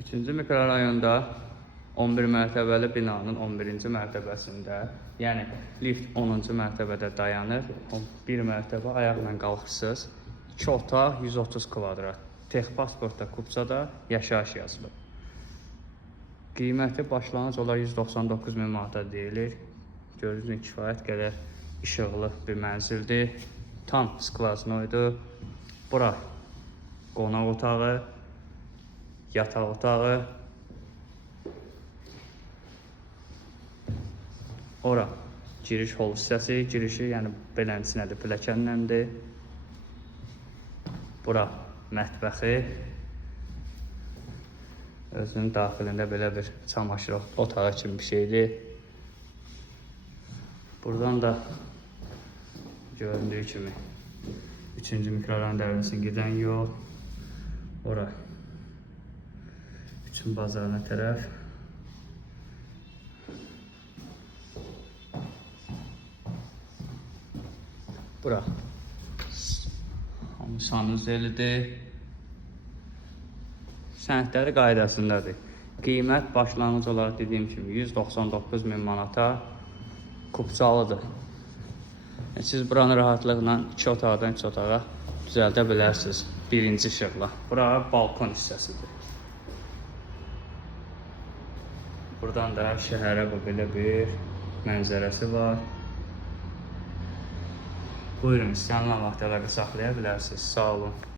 3-cü mikrorayonda 11 mərtəbəli binanın 11-ci mərtəbəsində, yəni lift 10-cu mərtəbədə dayanır. 1 mərtəbə ayaqla qalxırsınız. 2 otaq 130 kvadrat. Texpasportda, Kupçada yaşayış yazılıb. Qiyməti başlanğıc olaraq 199 min manata deyilir. Görürsünüz, kifayət qədər işıqlı bir mənzildir. Tam skvaznoydur. Bura qonaq otağı, yataq otağı. Ora giriş hol hissəsi, girişi yəni beləsinədir, pilləkənləndir. Bura mətbəxi. Özünün daxilində belə bir çamaşır otağı kimi bir şeydir. Buradan da göründüyü kimi 3-cü mikrorayon dərbəsinə gedən yol. Ora üçün bazarına tərəf. Bura sanuzelidir. Sənədləri qaydasındadır. Qiymət başlanğıc olaraq dediyim kimi 199 min manata Kupçalıdır. Siz buranı rahatlıqla 2 otaqdan 3 otağa düzəldə bilərsiniz birinci işıqla. Bura balkon hissəsidir. Buradan da şəhərə belə bir mənzərəsi var. Buyurun, istəyənlə vaxt əlaqə saxlaya bilərsiniz. Sağ olun.